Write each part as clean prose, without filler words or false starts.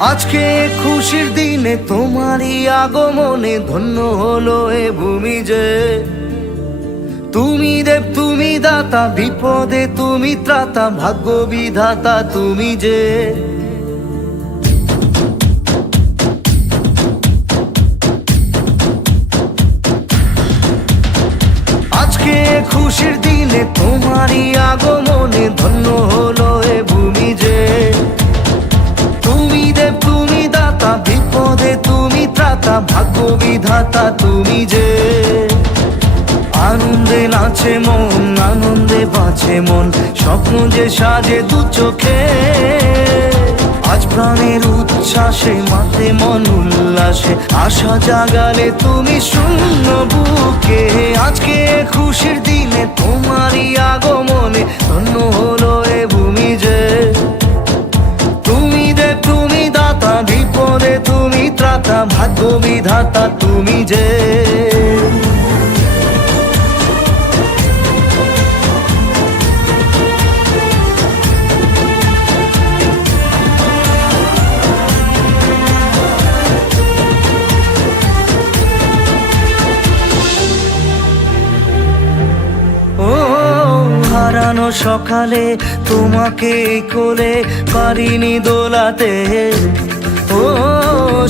আজকে খুশির দিনে তোমারই আগমনে ধন্য হলো এ ভূমি যে। তুমি দেব তুমি দাতা, বিপদে তুমি ত্রাতা, ভাগ্য বিধাতা তুমি যে। আজকে খুশির দিনে তোমারই আগমনে ধন্য হলো এ ভূমি যে। তুমি দেব তুমি দাতা, বিপদে তুমি ত্রাতা, ভাগ্য বিধাতা তুমি যে। আনন্দে নাচে মন, আনন্দে বাঁচে মন, স্বপ্ন যে সাজে দু চোখে। আজ প্রাণের উচ্ছ্বাসে মাতে মন উল্লাসে, আশা জাগালে তুমি শূন্য বুকে। আজকে খুশির দিনে তোমারই আগমনে ধন্য হলো এ ভূমি যে। তুমি দেব তুমি দাতা, বিপদে তুমি ত্রাতা, ভাগ্য বিধাতা তুমি যে। হারানো সকালে তোমাকে কোলে পারিনি দোলাতে, ও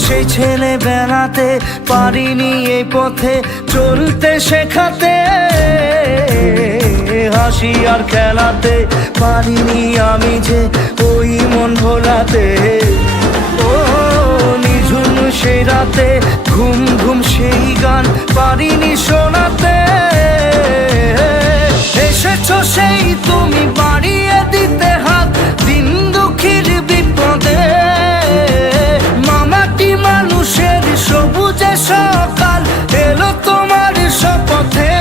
সেই ছেলে বেড়াতে পারিনি এই পথে চলতে শেখাতে। হাসি আর খেলাতে পারিনি আমি যে ওই মন ভোলাতে। ও নিঝুম সেই রাতে ঘুম ঘুম সেই গান পারিনি শোনাতে। এসেছো সেই তুমি বাড়িয়ে দিতে হাত দিন দুঃখীর বিপদে। মামাটি মানুষের সবুজে সকাল এলো তোমার শপথে।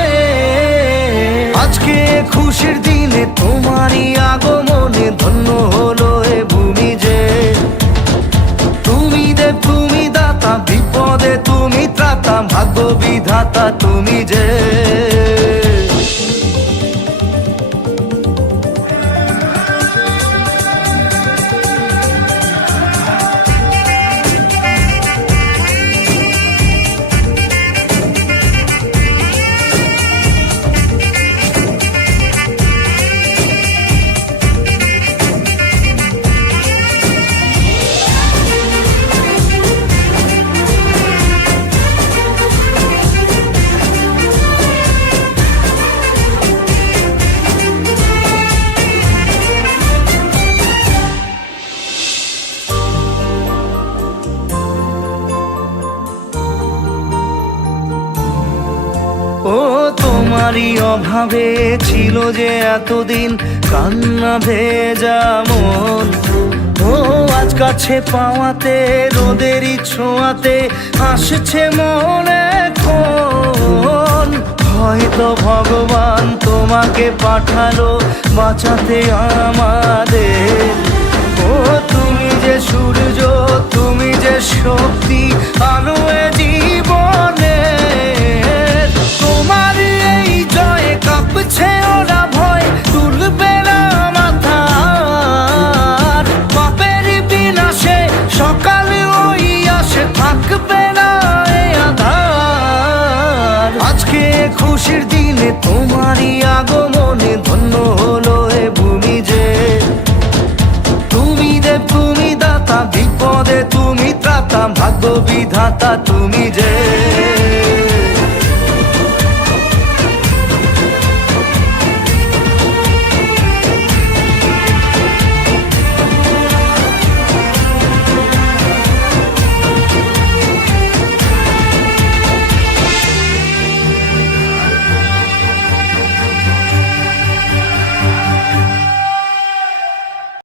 আজকে খুশির দিনে তোমারই আগমনে ধন্য হলো এ ভূমি যে। তুমি দেব তুমি দাতা, বিপদে তুমি ত্রাতা, ভাগ্য বিধাতা তুমি যে। ও তোমারই অভাবে ছিল যে এতদিন কান্না ভেজা মন। ও আজ কাছে পাওয়াতে রোদেরই ছোঁয়াতে আসছে মনে এখন। হয়তো ভগবান তোমাকে পাঠালো বাঁচাতে আমাদের। ও তুমি যে সূর্য, তুমি যে শক্তি, আলো এ জীবনে। তোমার এই জয়ে কাঁপছে ওরা ভয়, তুলবে না মাথা। পাপের বিনাশে সকালে ওই আসে, থাকবে না এই আধার। আজকে খুশির দিনে তোমারই আগমনে ধন্য হলো এ ভূমি যে। তুমি দেব তুমি দাতা, বিপদে তুমি ত্রাতা, ভাগ্য বিধাতা তুমি যে।